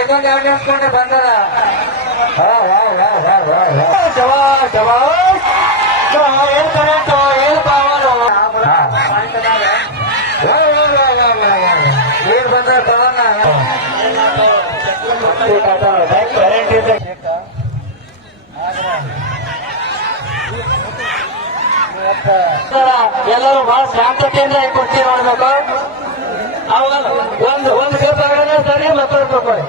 ಇದೊಂದು ಎರಡು ನಿಮಿಷ ಬಂದದ ಜವಾ ಜವಾ ಏನ್ ಕರೆಂಟು ಏನ್ ಪಾವಲು ನೀರು ಬಂದ ಪವನ ಕರೆಂಟ್ ಇದೆ ಎಲ್ಲರೂ ಬಹಳ ಶಾಂತತೆಯಿಂದ ಕುರ್ಚಿ ನೋಡ್ಬೇಕು ಅವಾಗ ಒಂದು ಸೇರ್ಪಾಗ ಸರಿ ಮತ್ತೊಂದು ರೂಪಾಯಿ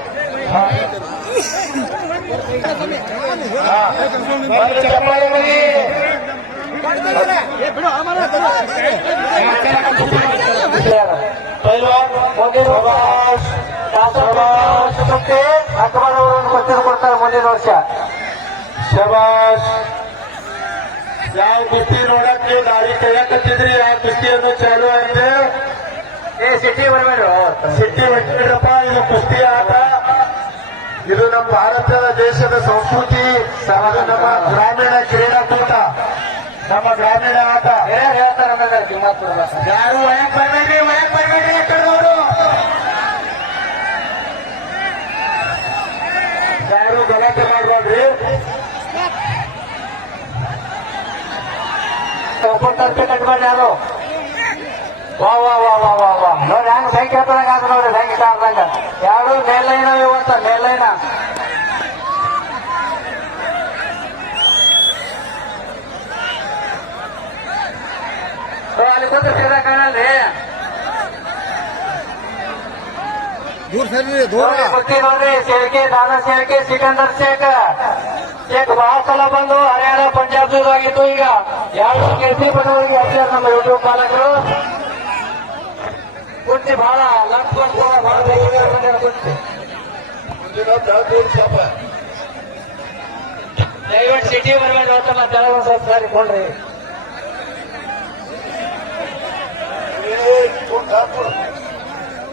ಅಕ್ಬರ್ ಅವರನ್ನು ಕೊಡ್ತಾರೆ ಮುಂದಿನ ವರ್ಷ ಶಬಾಷ್ ಯಾವ ಕುಸ್ತಿ ನೋಡಕ್ ನೀವು ಗಾಡಿ ತೆಗಕತ್ತಿದ್ರಿ ಯಾವ ಕುಸ್ತಿಯನ್ನು ಚಾಲು ಆಗಿದೆ ಸಿಟಿ ಬರಬೇಡ ಸಿಟಿ ಬಿಟ್ಬಿಡ್ರಪ್ಪ ಇದು ಕುಸ್ತಿ ಆಟ ಇದು ನಮ್ಮ ಭಾರತ ದೇಶದ ಸಂಸ್ಕೃತಿ ಅದು ನಮ್ಮ ಗ್ರಾಮೀಣ ಕ್ರೀಡಾಕೂಟ ನಮ್ಮ ಗ್ರಾಮೀಣ ಆಟ ಹೇಳ್ತಾರೆ ಯಾರು ವಯಕ್ ಬರ್ಬೇಡ್ರಿ ಕಡೆದವರು ಯಾರು ಗಲಾಟೆ ಮಾಡ್ಬೇಡ್ರಿ ಕಟ್ಬೇಡಿ ಯಾರು ವಾ ವಾ ವಾ ವಾ ವಾ ವಾ ನೋಡಿ ಹೆಂಗ್ ಬೆಂಕಿ ಹತ್ತದಂಗ ಆಗ ನೋಡ್ರಿ ಬೆಂಕಿ ಕಾಡ್ದಂಗ ಯಾರು ಮೇಲೈನ ಇವತ್ತ ಮೇಲೈನ ಅಲ್ಲಿ ಕೂತು ಸೀದಾ ಕಾಣಲ್ರಿ ಕುಸ್ತಿ ನೋಡ್ರಿ ಸೇಳ್ಕೆ ದಾದಾ ಸೇಳ್ಕೆ ಸಿಕಂದರ್ ಶೇಖ್ ಬಹಳ ಸಲ ಬಂದು ಹರಿಯಾಣ ಪಂಜಾಬ್ ಆಗಿತ್ತು ಈಗ ಎರಡು ಕೆಸಿ ಬಡವರಿಗೆ ಹಾಕ್ಯಾರ ನಮ್ಮ ಯೂಟ್ಯೂಬ್ ಮಾಲಕರು ಕುರ್ಚಿ ಬಹಳ ಲಕ್ಷ್ಮಣ್ ಬಹಳ ಕುರ್ಚಿ ದಯವಿಟ್ಟು ಸಿಟಿ ಬರಬೇಡಿ ಹೊತ್ತಲ್ಲ ತೆಲಂಗಾಣ ಸ್ವಲ್ಪ ಸಾರಿ ಕೊಂಡ್ರಿ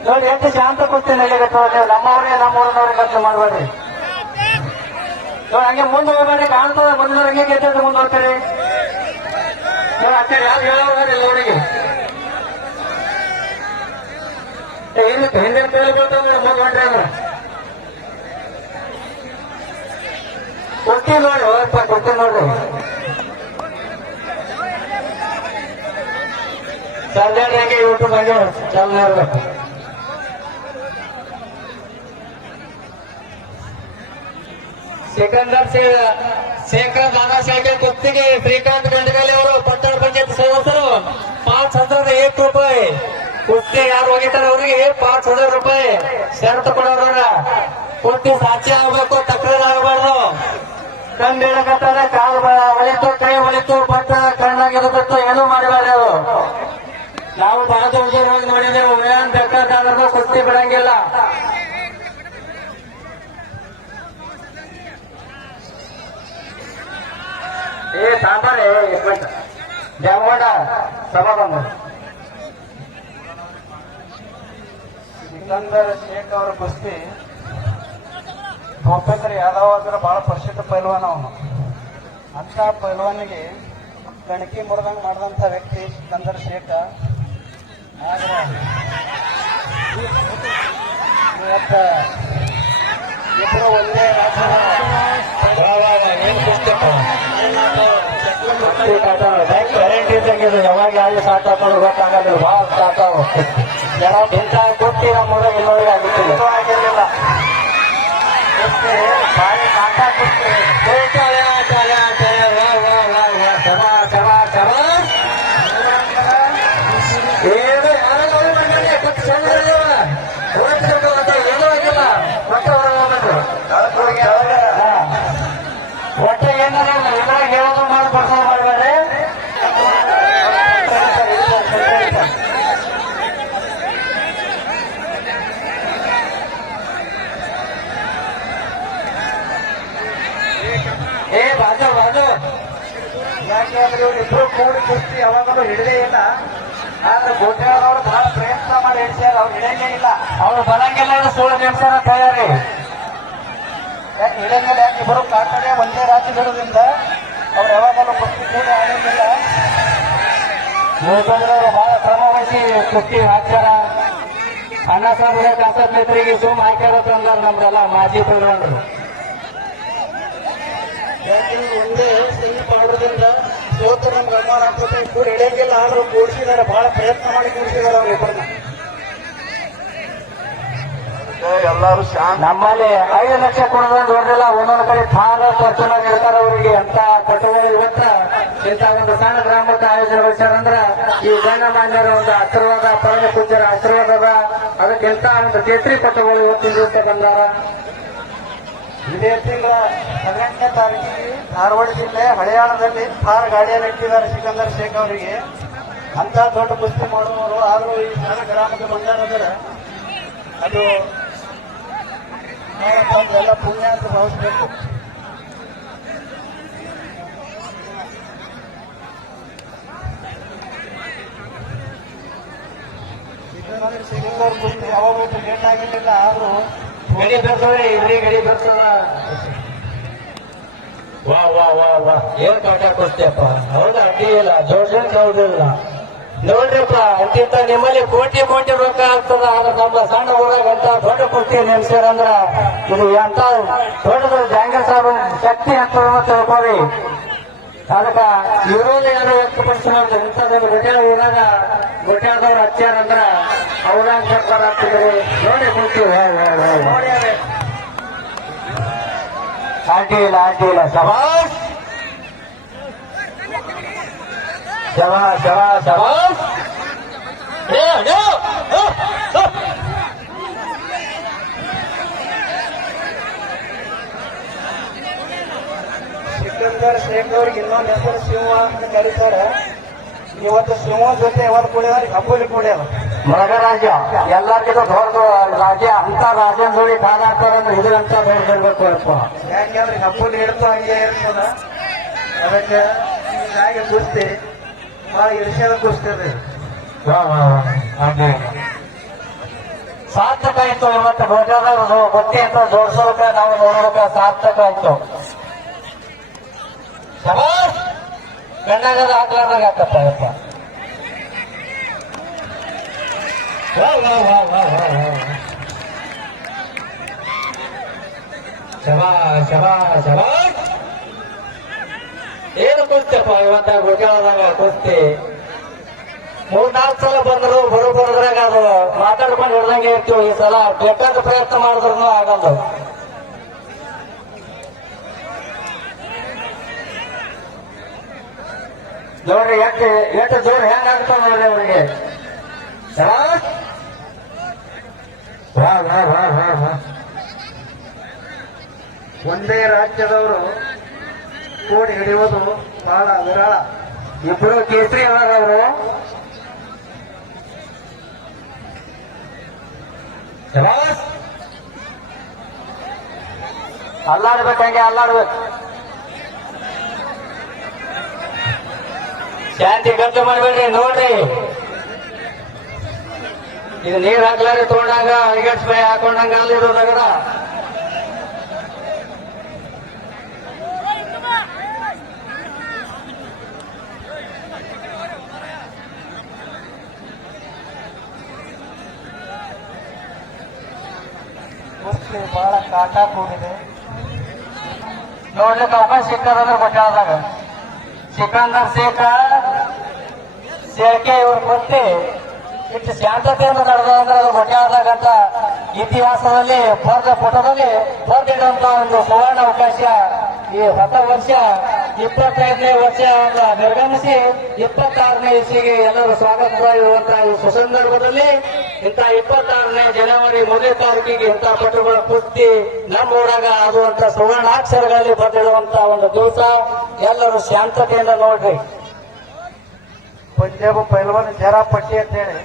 ನೋಡಿ ಎಷ್ಟು ಶಾಂತ ಕುಸ್ತಿ ನಡೀಬೇಕು ನೀವು ನಮ್ಮೂರಿನವ್ರಿಗೆ ಖರ್ಚು ಮಾಡಬೇಡ್ರಿ ನೋಡಿ ಹಂಗೆ ಮುಂದೆ ಹೋಗ್ಬೇಡಿ ಕಾಣ್ತದೆ ಮುಂದೆ ಹಂಗೆ ಗೆದ್ದ ಮುಂದೆ ಹೋಗ್ತೀರಿ ನೋಡಿ ಅಷ್ಟೇ ಯಾರು ಹೇಳೋದಿಲ್ಲ ಅವರಿಗೆ ಹಿಂದಿನ ಕೇಳ್ಬೋದು ಮುಂದೆ ಹೊಂಟ್ರಿ ಅಂದ್ರೆ ಕುಸ್ತಿ ನೋಡಿ ಕುಸ್ತಿ ನೋಡ್ರಿ ಸರ್ದಾರ್ ಹಂಗೆ ಯೂಟ್ಯೂಬ್ ಹಂಗೆ ಚಾಲನೆ ಇರ್ಬೇಕು ಸಿಕಂದರ್ ಶೇಖರ್ ದಾದಾ ಶೇಖರ್ ಕುಸ್ತಿಗೆ ಶ್ರೀಕಾಂತ್ ಗಂಡಗಲ್ಲಿ ಅವರು ಪಟ್ಟಣ ಪಂಚಾಯತ್ ಸದಸ್ಯರು 5,001 ರೂಪಾಯಿ ಕುಸ್ತಿ ಯಾರು ಹೋಗಿದ್ದಾರೆ ಅವರಿಗೆ 5,000 ರೂಪಾಯಿ ಶರತ್ತು ಕೊಡೋರ ಕುಸ್ತಿ ಸಾಕ್ಷಿ ಆಗ್ಬೇಕು ತಕರಾರು ಆಗಬಾರ್ದು ಕಣ್ಣು ಹೇಳಕತ್ತಾರೆ ಕಾಲು ಹೊಳಿತು ಕೈ ಹೊಳಿತು ಬಟ್ ಕಣ್ಣಾಗಿರೋದತ್ತು ಏನೂ ಮಾಡಬಾರ್ದು ಅವರು ನಾವು ಬಹಳ ದೂರ ಹೋಗಿ ನೋಡಿದ್ದೇವೆ ಏನ್ ಬೇಕಾದ್ರೂ ಕುಸ್ತಿ ಬಿಡಂಗಿಲ್ಲ ಸಾಂಬಾರೇ ದೇವಗೌಡ ಸಭಾ ಬಂದು ಸಿಕಂದರ್ ಶೇಖ್ ಅವರ ಕುಸ್ತಿ ಭೂಪೇಂದ್ರ ಯಾದವ್ ಅಂದ್ರೆ ಬಹಳ ಪ್ರಸಿದ್ಧ ಪೈಲ್ವಾನ ಅವನು ಅಂತ ಪೈಲ್ವಾನಿಗೆ ಕಣಕಿ ಮುರಿದಂಗೆ ಮಾಡಿದಂಥ ವ್ಯಕ್ತಿ ಸಿಕಂದರ್ ಶೇಖ್ ಆದ್ರೆ ಇವತ್ತು ಇಬ್ಬರು ಒಂದೇ ಕರೆಂಟ್ ಇದ್ದಂಗೆ ಯಾವಾಗ ಯಾರು ಸ್ಟಾರ್ಟ್ ಹಾಕೊಂಡು ಗೊತ್ತಾಗಲ್ಲ ಭಾಳ ಸ್ಟಾರ್ಟ್ ಆಗೋ ಜನ ಇಂಥ ಕೊಟ್ಟಿ ನಮ್ಮ ಇನ್ನೊಂದು ಆಗಿರ್ಲಿಲ್ಲ ಭಾರಿ ಕಾಟ ಕೊಡ್ತೀವಿ ಏನು ಯಾರು ಏನೂ ಆಗಿಲ್ಲ ಒಟ್ಟೆ ಏನಾಗಿಲ್ಲ ಏನಾಗ ಹೇಳೋದು ಮಾಡಿ ಬರ್ತಾರೆ ಮಾಡ್ಬೇಡ್ರಿ ಬಾಜು ಯಾಕೆಂದ್ರೆ ಇವರಿಬ್ರು ಕೂಡಿ ಕುಸ್ತಿ ಯಾವಾಗಲೂ ಹಿಡಿದೇ ಇಲ್ಲ ಆದ್ರೆ ಗೋಟ್ಯಾಳದವ್ರು ಬಹಳ ಪ್ರಯತ್ನ ಮಾಡಿ ಹಿಡಿಸ್ಯಾರ ಅವ್ರು ಹಿಡಿಯಂಗೇ ಇಲ್ಲ ಅವ್ರು ಬರಂಗಿಲ್ಲ ಸುಳ್ಳು ನಿಲ್ಸಾರ ತಯಾರಿ ಯಾಕೆ ಹಿಡಿಯಂಗಿಲ್ಲ ಯಾಕೆ ಇಬ್ಬರು ಕಾಟಡೆ ಒಂದೇ ರಾಜ್ಯ ಬಿಡೋದ್ರಿಂದ ಅವ್ರು ಯಾವಾಗಲೂ ಕುಸ್ತಿ ಕೂಡಿ ಆಡೋದಿಲ್ಲ ಯಾಕಂದ್ರೆ ಅವರು ಬಹಳ ಶ್ರಮ ವಹಿಸಿ ಕುಸ್ತಿ ಹಾಕ್ಯಾರ ಅಣ್ಣ ಸಾಹೇಬ್ರ ಕಾಸತ್ ಮಿತ್ರಿಗೆ ಸುಮ್ ಹಾಕ್ಯಾರತ್ತ ಅಂದಾರ ನಮ್ದೆಲ್ಲ ಮಾಜಿ ಪೈಲ್ವಾನರು. ಒಂದೇ ಸಿಹಿ ಮಾಡೋದ್ರಿಂದ ಸೋತು ನಮ್ಗೆ ಅನುಮಾನ ಆಗ್ತದೆ. ಕೂಡ ಹಿಡಿಯಂಗಿಲ್ಲ, ಆದ್ರೂ ಕೂಡಿಸಿದ್ದಾರೆ, ಬಹಳ ಪ್ರಯತ್ನ ಮಾಡಿ ಕೂಡಿಸಿದ್ದಾರೆ ಅವ್ರಿಬ್ಬರನ್ನ. ಎಲ್ಲಾರು ನಮ್ಮಲ್ಲಿ 5 ಲಕ್ಷ ಕೊಡೋದು ನೋಡ್ರಿಲ್ಲ, ಒಂದೊಂದು ಕಡೆ ಥಾರ ಫಾರ್ಚುನರ್ ಇರ್ತಾರ ಅವರಿಗೆ. ಅಂತ ಕಟ್ಟುಗಳು ಇವತ್ತ ಇಂಥ ಒಂದು ಸಣ್ಣ ಗ್ರಾಮಕ್ಕೆ ಆಯೋಜನೆಗೊಳಿಸ್ಯಾರಂದ್ರ ಈ ಗಣ್ಯಮಾನ್ಯರ ಒಂದು ಆಶೀರ್ವಾದ, ಪರಮ ಪೂಜ್ಯರ ಆಶೀರ್ವಾದದ, ಅದಕ್ಕಿಂತ ಒಂದು ಕೇಸರಿ ಪಟ್ಟುಗಳು ಇವತ್ತಿನ ದಿವಸ ಬಂದಾರ. ಇದೇ ತಿಂಗಳ 18ನೇ ತಾರೀಕಿಗೆ ಧಾರವಾಡ ಜಿಲ್ಲೆ ಹಳೆಯಾಳದಲ್ಲಿ ಥಾರ್ ಗಾಡಿಯನ್ನು ಇಟ್ಟಿದ್ದಾರೆ ಸಿಕಂದರ್ ಶೇಖ್ ಅವರಿಗೆ. ಅಂತ ದೊಡ್ಡ ಕುಸ್ತಿ ಮಾಡುವವರು. ಆದರೂ ಈ ಸಣ್ಣ ಗ್ರಾಮಕ್ಕೆ ಬಂದಾರಂದ್ರೆ ಅದು ಎಲ್ಲ ಪುಣ್ಯ ಅಂತ ಭಾವಿಸ್ಬೇಕು. ಸಿಕಂದರ್ ಕುಸ್ತಿ ಯಾವಾಗ ಲೇಟ್ ಆಗಿರಲಿಲ್ಲ, ಆದ್ರೂ ಗಡಿ ಬರ್ತದೆ, ಇಲ್ಲಿ ಗಡಿ ಬರ್ತದ. ವಾ ವಾ ವಾ ವಾ ಏನ್ ಕಾಟ ಕೊಡ್ತೀಯಪ್ಪ. ಹೌದಾ? ಅಡ್ಡಿ ಇಲ್ಲ, ಜೋರ್ಜನ್ ಹೌದಿಲ್ಲ ನೋಡ್ರಿಪ್ಪ. ಅಂತಿಂತ ನಿಮ್ಮಲ್ಲಿ ಕೋಟಿ ಕೋಟಿ ರೊಕ್ಕ ಆಗ್ತದ. ಆದ್ರೆ ನಮ್ಮ ಸಣ್ಣ ಊರಾಗ ಅಂತ ದೊಡ್ಡ ಕುಸ್ತಿ ನೆನ್ಸ್ಯಾರಂದ್ರ ಇದು ಅಂತ ದೊಡ್ಡದು ಜಾಂಗೀರ್ ಸಾಹೇಬ್ ಶಕ್ತಿ ಅಂತ ತಿಳ್ಕೊರಿ. ಅದಕ್ಕ ವಿರೋಧ ಯಾರು ವ್ಯಕ್ತಪಡಿಸಿ ನೋಡ್ರಿ. ಇಂಥದ್ದು ಗೊಟ್ಯಾಳ ಊರಾಗ ಗೊಟ್ಯಾಳದವ್ರು ಹಚ್ಚಾರಂದ್ರ ಅವ್ರಾಗ ಸರ್ಕಾರ ಆಗ್ತಿದ್ರು ನೋಡಿ ಕುಸ್ತಿ. ನೋಡಿ ಅದೇ ಅಡ್ಡಿ ಇಲ್ಲ, ಅಡ್ಡಿ ಇಲ್ಲ. ಶಬಾಷ್ ಶಬಾಷ್ ಶಬಾಷ್ ಶಬಾಷ್. ಸಿಕಂದರ್ ಶೇಖ್ ಅವ್ರಿಗೆ ಇನ್ನೊಂದು ಹೆಸರು ಸಿಂಹ ಅಂತ ಕರೀತಾರೆ. ಇವತ್ತು ಸಿಂಹ ಜೊತೆ ಯಾವತ್ತು ಕುಡಿಯೋದ್ರೆ ಕಬ್ಬುಲಿ ಕುಡಿಯೋದು ಮೃಗರಾಜ. ಎಲ್ಲರಿಗಿಂತ ದೊಡ್ಡ ರಾಜ. ಅಂತ ರಾಜನ ಜೋಡಿ ಕಾದಾಡ್ತಾರಂದ್ರೆ ಇದ್ರಂತ ದೊಡ್ಡದಿರ್ಬೇಕು ಅಪ್ಪ. ಯಾಕೆಂದ್ರೆ ಕಬ್ಬುಲಿ ಇಡ್ತು ಹಂಗೆ ಇರ್ತದ. ಅದಕ್ಕೆ ಹೀಗಾಗಿ ಕುಸ್ತಿ ಬಹಳ ಇಳಿಸದ ಕುಸ್ತಿ ಅದು. ಸಾರ್ಥಕ ಆಯ್ತು. ಇವತ್ತು ಗೊತ್ತಾದವ್ರು ಗೊತ್ತಿ ಅಂತ ಜೋಡಿಸೋದಕ್ಕೆ ನಾವು ನೋಡೋದಕ್ಕೆ ಸಾರ್ಥಕ ಆಯ್ತು. ಶಬಾಷ್. ಗಂಡಾಗದ ಹಾಕ್ಲಾರ್ದಾಗ ಹಾಕಪ್ಪ ಯಪ್ಪ. ಶಬಾಷ್ ಶಬಾಷ್ ಶಬಾಷ್. ಏನು ಕುಸ್ತಿಯಪ್ಪ ಇವತ್ತ ಗೊತ್ತಾದಾಗ ಕುಸ್ತಿ. 3-4 ಸಲ ಬಂದ್ರು ಬರೋದ್ರಾಗ ಅದು ಮಾತಾಡ್ಕೊಂಡು ಹಿಡ್ದಂಗೆ ಇರ್ತೀವಿ. ಈ ಸಲ ಬೇಕಾದ ಪ್ರಯತ್ನ ಮಾಡಿದ್ರು ಆಗಲ್ಲ. ನೋಡ್ರಿ ಎಷ್ಟು ಜೋರ್ ಹೆಂಗ್ ಆಗ್ತಾವ ನೋಡ್ರಿ ಅವರಿಗೆ. ಒಂದೇ ರಾಜ್ಯದವರು ಕೂಡಿ ಹಿಡಿಯುವುದು ಬಹಳ ವಿರಳ. ಇಬ್ರು ಕೇಸರಿ ಅದಾರ ಅವರು. ಅಲ್ಲಾಡ್ಬೇಕು, ಹಂಗೆ ಅಲ್ಲಾಡ್ಬೇಕು. ಶಾಂತಿ ಗದ್ದು ಮಾಡ್ಬೇಡ್ರಿ. ನೋಡ್ರಿ ಇದು ನೀರ್ ಹಾಕ್ಲಾರಿ ತಗೊಂಡಾಗ ಐಗಟ್ ಸ್ಪ್ರೇ ಹಾಕೊಂಡಂಗ ಅಲ್ಲಿರೋ ತಗದ. ಕುಸ್ತಿ ಬಹಳ ಕಾಟ ಕೂಡಿದೆ. ನೋಡ್ಲಿಕ್ಕೆ ಅವಕಾಶ ಸಿಕ್ಕದಂದ್ರೆ ಗೊತ್ತಾದಾಗ ಸಿಕಂದರ್ ಶೇಖ್ ಇವ್ರ ಕುಸ್ತಿ ಇಷ್ಟು ಶಾಂತತೆಯನ್ನು ನಡೆದಂದ್ರೆ ಅದು ಗೊತ್ತಾದಾಗಂತ ಇತಿಹಾಸದಲ್ಲಿ ಪುಟದಲ್ಲಿ ಬರೆದಿಡುವಂತ ಒಂದು ಸುವರ್ಣ ಅವಕಾಶ. ಈ ಹೊಸ ವರ್ಷ 25ನೇ ವರ್ಷ ನಿರ್ಗಮಿಸಿ 26ನೇ ಇಸ್ವಿಗೆ ಎಲ್ಲರೂ ಸ್ವಾಗತವಾಗಿರುವಂತಹ ಈ ಸುಸಂದರ್ಭದಲ್ಲಿ ಇಂಥ 26ನೇ ಜನವರಿ 1ನೇ ತಾರೀಕಿಗೆ ಇಂಥ ಪಟುಗಳ ಕುಸ್ತಿ ನಮ್ಮ ಊರಾಗ ಆಗುವಂತ ಸುವರ್ಣಾಕ್ಷರಗಳಲ್ಲಿ ಬರೆದಿಡುವಂತ ಒಂದು ದಿವಸ. ಎಲ್ಲರೂ ಶಾಂತತೆಯಿಂದ ನೋಡ್ರಿ. ಪಂಜಾಬ್ ಪೈಲ್ವಾನ್ ಜರಾ ಪಟ್ಟಿ ಅಂತ ಹೇಳಿ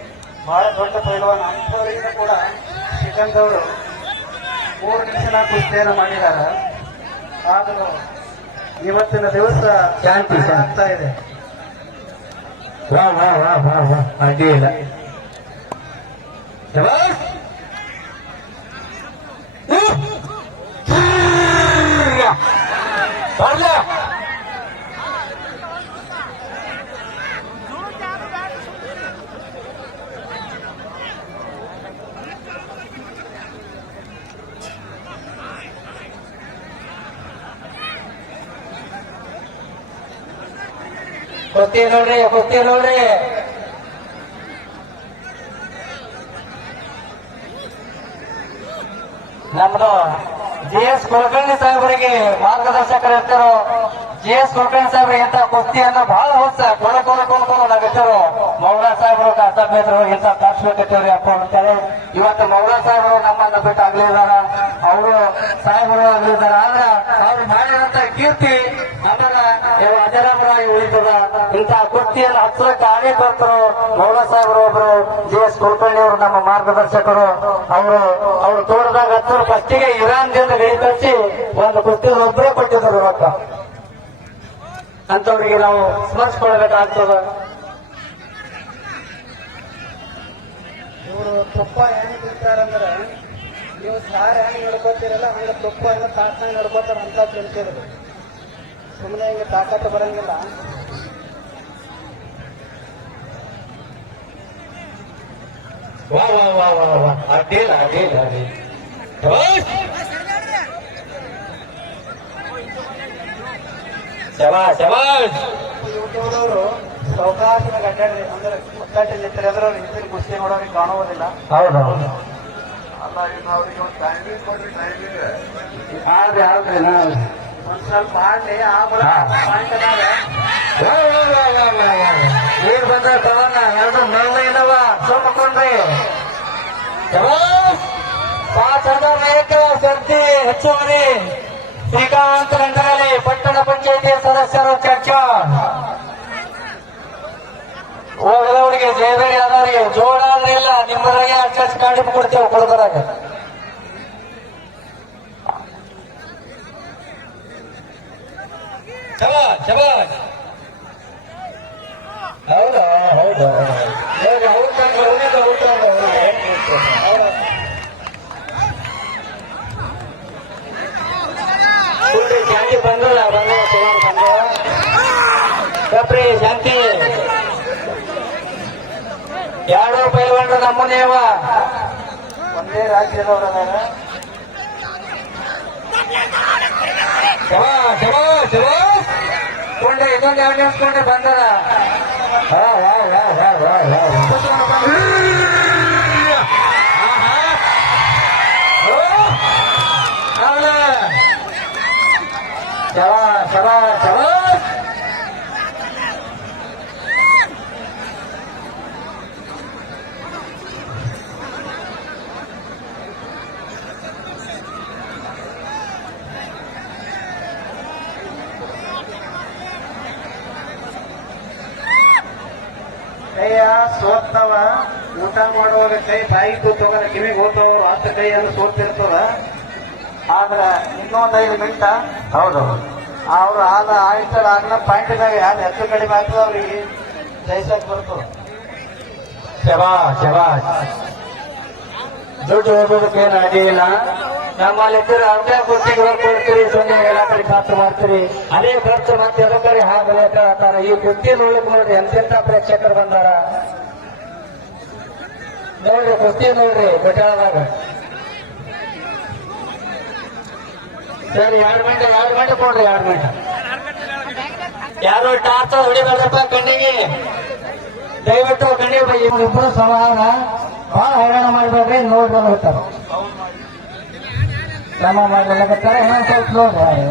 ಬಹಳ ದೊಡ್ಡ ಪೈಲ್ವಾನ್. ಅಂಥವರಿಂದ ಕೂಡ ಸಿಕಂದವರು 3 ನಿಮಿಷ ಕುಸ್ತಿಯನ್ನು ಮಾಡಿದ್ದಾರೆ. ಆದರೂ ಇವತ್ತಿನ ದಿವಸ ಶಾಂತಿ ಆಗ್ತಾ ಇದೆ. ಅಡ್ಡಿ ಇಲ್ಲ. ಬರ್ಲ ಕುಸ್ತಿ ನೋಡ್ರಿ ಕುಸ್ತಿ ನೋಡ್ರಿ. ನಮ್ದು GS ಕುಲಕರ್ಣಿ ಸಾಹೇಬರಿಗೆ ಮಾರ್ಗದರ್ಶಕರು ಇರ್ತಾರೋ. GS ಕುಲಕರ್ಣಿ ಸಾಹೇಬ್ರಿಗೆ ಇಂಥ ಕುಸ್ತಿಯನ್ನ ಬಹಳ ಹೊಸ ಕೊಂಡು ನಾವಿಟ್ಟರು. ಮೌಲಾ ಸಾಹೇಬರು ಕರ್ತವ್ಯರು ಇಂಥ ತರ್ಸ್ಬೇಕಿರ್ತೇವ್ರಿ ಅಪ್ಪ ಅಂತೇಳಿ ಇವತ್ತು ಮೌಲಾ ಸಾಹೇಬರು ನಮ್ಮನ್ನ ಬಿಟ್ಟು ಆಗ್ಲಿದಾರ. ಅವರು ಸಾಹೇಬರು ಆಗ್ಲಿದಾರ. ಆದ್ರ ಅವ್ರು ಮಾಡಿದಂತ ಕೀರ್ತಿ ನಮ್ಮನ್ನ ಅಜರಾಮರಾಗಿ ಉಳಿತದ. ಇಂಥ ಕುಸ್ತಿಯನ್ನು ಹಚ್ಚಲಕ್ಕೆ ಕಾರ್ಯಕರ್ತರು ಮೌಲಾ ಸಾಹೇಬರು ಒಬ್ರು GS ಕುಲಕರ್ಣಿ ಅವರು ನಮ್ಮ ಮಾರ್ಗದರ್ಶಕರು. ಅವರು ತೋಟದಾಗ ಹಚ್ಚರು ಫಸ್ಟಿಗೆ ಇರಾನ್ದಿಂದ ಗಡಿ ಕಳಿಸಿ ಒಂದು ಕುಸ್ತಿ ಒಬ್ಬರೇ ಕೊಟ್ಟಿದ್ರು ರೊಕ್ಕ. ಅಂತವ್ರಿಗೆ ನಾವು ಸ್ಮರಿಸ್ಕೊಳ್ಬೇಕಾಗ್ತದ. ಇವರು ತುಪ್ಪ ಹೆಂಗ್ ಬಿಡ್ತಾರಂದ್ರೆ ನೀವು ಸಾರು ಹೆಂಗ್ ನಡ್ಕೋತೀರಲ್ಲ ಹಂಗ ತುಪ್ಪ ಎಲ್ಲ ತಾಟ್ನಾಗ ನಡ್ಕೋತಾರ ಅಂತ ತಿಳ್ತಿದ್ರು. ಸುಮ್ಮನೆ ಹಿಂಗೆ ತಾಕತ್ತು ಬರಂಗಿಲ್ಲ. ವಾ ವಾ ವಾ ವಾ ವಾ ಅಡ್ಡಿಲ್ಲ ಅಡ್ಡಿಲ್ಲ ಅಡ್ಡಿಲ್ಲ. ಶಬಾಷ್ ಶಬಾಷ್. ಯೂಟ್ಯೂಬ್ದವರು ಸಾವಕಾಶನ ಗಡ್ಡಾಡ್ರಿ ಅಂದ್ರೆ ಮುತ್ತಾಟಿ ನಿಂತರೆ ಅಂದ್ರೆ ಅವ್ರು ಹಿಂದಿನ ಕುಸ್ತಿ ನೋಡೋರಿಗೆ ಕಾಣುವುದಿಲ್ಲ. ಹೌದೌದು. ಅಲ್ಲ ಇನ್ನು ಅವ್ರಿಗೆ ಒಂದು ಟೈಮಿಂಗ್ ಕೊಡ್ರಿ. ಟೈಮಿಂಗ್ ಹೌದ್ರಿ ಒಂದ್ ಸ್ವಲ್ಪ ಆಡ್ಲಿ ಆ ಬರ ನೀರ್ ಬಂದ ತವನ್ನ ಎರಡು ಮೇಲ್ಮೈ ಏನವ ಸೋಮಕೊಂಡ್ರಿ. 5,000 ಸರ್ತಿ ಹೆಚ್ಚುವರಿ ಶ್ರೀಕಾಂತ್ ರಂಗನಲ್ಲಿ ಪಟ್ಟಣ ಪಂಚಾಯಿತಿ ಸದಸ್ಯರು ಚರ್ಚಾ. ಹೋಗದವರಿಗೆ ಜಯಬೇಡಿ ಆದವರಿಗೆ ಜೋಡಾದ್ರಿಲ್ಲ ನಿಮ್ಮದ್ರಾಗೆ ಅಷ್ಟು ಕಾಂಡಿಪ್ ಕೊಡ್ತೇವೆ ಕೊಡಬರಾಗ. ಶಬಾಷ್. ಹೌದಾ ಹೌದಾ ಶಾಂತಿ ಬಂದಲ್ಲ ಕಪ್ರಿ ಶಾಂತಿ ಎರಡು ಪೈಲ್ವಾನ್ರು ನಮ್ಮನೇವ ಒಂದೇ ರಾಜ್ಯದವರದಾರ. ಕೊಂಡೆ ಇನ್ನೊಂದು ಎರಡು ನಿಮಿಷ ಬಂದದ. ಶಬಾಷ್. ಕೈಯ ಸೋತ್ತವ ಊಟ ಮಾಡುವಾಗ ಕೈ ಬಾಯಿ ಕೂತವ ಕಿವಿಗೆ ಹೋಗ್ತವ ಹತ್ತು ಕೈಯನ್ನು ಸೋತಿರ್ತದ. ಆದ್ರ ಇನ್ನೊಂದು 5 ಮಿನಿಟ ಹೌದು ಅವ್ರು ಆದ ಆಯ್ತಾರ ಆಗಲ ಪಾಯಿಂಟ್ದಾಗ ಯಾರು ಹೆಚ್ಚು ಕಡಿಮೆ ಆಗ್ತದ ಅವ್ರಿಗೆ ಜಯಿಸಕ್ ಬರ್ತದ. ಶಬಾಷ್. ದುಡ್ಡು ಹೋಗೋದಕ್ಕೇನು ಅಡ್ಡಿಲ್ಲ. ನಮ್ಮಲ್ಲಿ ಅವ್ರೇ ಕುರ್ಚಿಗೆ ಕೊಡ್ತೀರಿ, ಸೊನ್ನೆ ಎಲ್ಲ ಕಡೆ ಖರ್ಚು ಮಾಡ್ತೀರಿ. ಅದೇ ಖರ್ಚು ಮತ್ತೆ ಅದಕ್ಕರಿ ಹಾಕಬೇಕಾಗ್ತಾರ. ಈ ಕುಸ್ತಿ ನೋಡ್ಲಿಕ್ಕೆ ನೋಡ್ರಿ ಎಂತೆಂತ ಪ್ರೇಕ್ಷಕರು ಬಂದಾರ ನೋಡ್ರಿ. ಕುಸ್ತಿ ನೋಡ್ರಿ ಬೆಟ್ಟಾಳದಾಗ. ಸರಿ 2 ಮಿನಿಟ್ ಕೊಡ್ರಿ. 2 ಮಿನಿಟ್ ಯಾರು ಟಾರ್ಚ್ ಹೊಡಿಬೇಡ್ರಪ್ಪ ಕಣ್ಣಿಗೆ. ದಯವಿಟ್ಟು ಕಣ್ಣಿಗೆ ಇಬ್ಬರು ಸಮಾನ ಬಹಳ ಹೈರಾಣ ಮಾಡ್ಬೇಡ್ರಿ. ನೋಡ್ರಿ ಹೋಗ್ತಾರ ಕ್ರಮ ಮಾಡ್ಲಿಕ್ಕತ್ತಾರ. ಇನ್ನೊಂದು ಸ್ವಲ್ಪ ನೋಡ್ರಿ.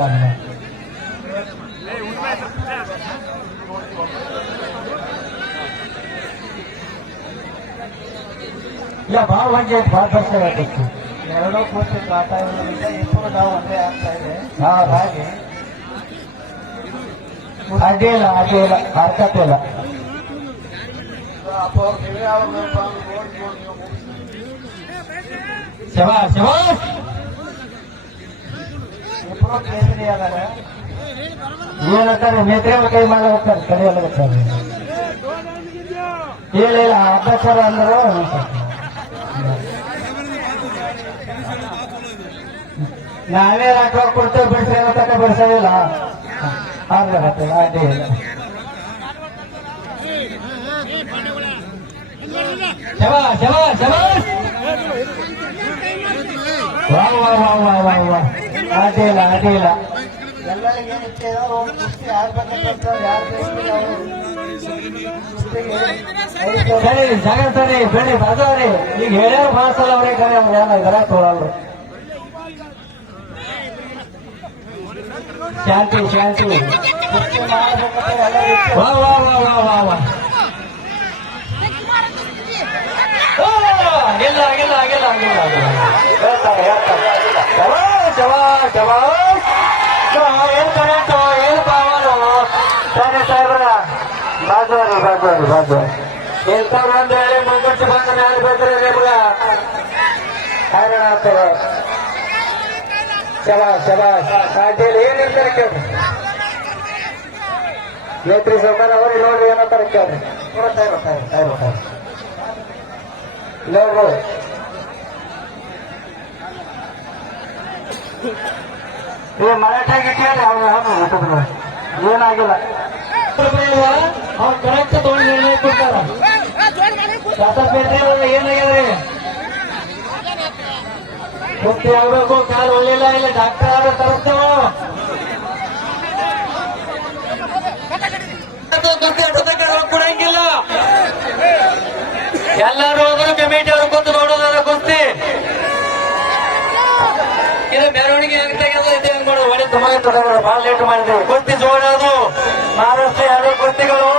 ಇಲ್ಲ ಭಾಳ ಮಂದಿ ಭಾಳ ಬರ್ತಾಯಿತ್ತು. ಎರಡೂ ಕೂತು ಕಾಟ ಇರೋದ್ರಿಂದ ಇಬ್ಬರು ನಾವು ಒಂದೇ ಆಗ್ತಾ ಇದೆ. ಹಾಗೆ ಅಡ್ಡಿಲ್ಲ ಅರ್ಥಕ್ಕಿಲ್ಲ. ಶಬಾಷ್. ಇಬ್ಬರು ಕೇಸರಿ ಅದಾರ. ಏನಂತಾರೆ ನೇತ್ರೆ ಕೈ ಮಾಡ್ತಾರೆ ಕಡಿಯಲ್ಲಾಗ್ತಾರೆ. ಇಲ್ಲ ಅಭ್ಯಾಸರ ಅಂದರು ನಾವೇ ರಾಕ ಕೊಡ್ತೇವೆ ಬಿಡಿಸ್ರಿ ತಕ್ಕ ಬಿಡಿಸೋದಿಲ್ಲ. ಆಗ್ಲಾಗತ್ತೆ ಅಡ್ಡಿ ಇಲ್ಲ. ಶಬಾಷ್. ವಾ ಅಡ್ಡಿಲ್ಲ. ಎಲ್ಲರಿಗೆ ಏನಿತ್ತು ಒಂದು ಕುಸ್ತಿ ಆಗ್ಬೇಕಂತ ಯಾರು ಸರಿ ಜಾಗ ಸರಿ ಬೆಳಿ ಬರ್ದವ್ರಿ ಈಗ ಹೇಳ್ಯಾರ ಭಾಳ ಅವ್ರಿಗೆ ಕರೆ ಅವ್ರು ಏನ ಇದರ ತೊಗೊಳಲ್ರು ಶಾಂತಿ ಶಾಂತಿ ವಾ ವಾ ವಾ ವಾ ವಾ ವಾ ಆಗಿಲ್ಲ ಆಗಿಲ್ಲ ಆಗಿಲ್ಲ ಆಗಿಲ್ಲ ಹೇಳ್ತಾರೆ ಹೇಳ್ತಾರೆ ಜವಾಬ್ ಜವಾಬ್ ಏನ್ ಕರೆಕ್ಟು ಏನ್ ಪಾವಲು ಸರಿ ಸಾಹೇಬ್ರ ಬಾಜುವರಿ ಬಾಜುವರಿ ಬಾಜುವರಿ ಹೇಳ್ತಾರ ಅಂತ ಹೇಳಿ ಮುಂಗುಡ್ಸಿ ಬಂದ ಮೇಲೆ ಬೇಕ್ರಿ ನಿಮ್ಗ ಹೈರಾಣ ಆಗ್ತದೆ ಶಬಾಷ್ ಶಬಾಷ್ ಪಾಟೀಲ್ ಏನಿರ್ತಾರೆ ಕೇಳ್ರಿ ನೇತ್ರಿ ಸೌಕರ್ ಅವ್ರಿಗೆ ನೋಡ್ರಿ ಏನಂತಾರೆ ಕೇಳ್ರಿ ನೋಡ್ರಿ ಈ ಮರಾಠಾಗಿ ಕೇಳ್ರಿ ಅವ್ರು ಹಾಕಿದ್ರು ಏನಾಗಿಲ್ಲ ಅವ್ರು ಕರೆಕ್ಟ್ ತಗೊಂಡು ನಿರ್ಣಯ ಕೊಡ್ತಾರ ಶಾಸಕಪೇಟೆ ಏನಾಗ್ಯದ್ರಿ ಮುಕ್ತಿ ಆಗ್ಬೇಕು ಕಾಲು ಒಳ್ಳಿಲ್ಲ ಇಲ್ಲ ಡಾಕ್ಟರ್ ಆದ್ರೆ ತರಿಸ್ತೇವ ಕೊಡಂಗಿಲ್ಲ ಎಲ್ಲರೂ ಹೋದ್ರು ಕಮಿಟಿ ಅವ್ರು ಕೂತು ನೋಡೋದಾರ ಕುಸ್ತಿ ಇದು ಮೆರವಣಿಗೆ ಹೆಂಗ್ ಮಾಡೋದು ಒಳ್ಳೆ ತುಂಬ ಬಹಳ ಲೇಟ್ ಮಾಡಿದ್ರು ಕುಸ್ತಿ ಜೋಡೋದು ಮಹಾರಾಷ್ಟ್ರ ಎರಡು ಕುಸ್ತಿಗಳು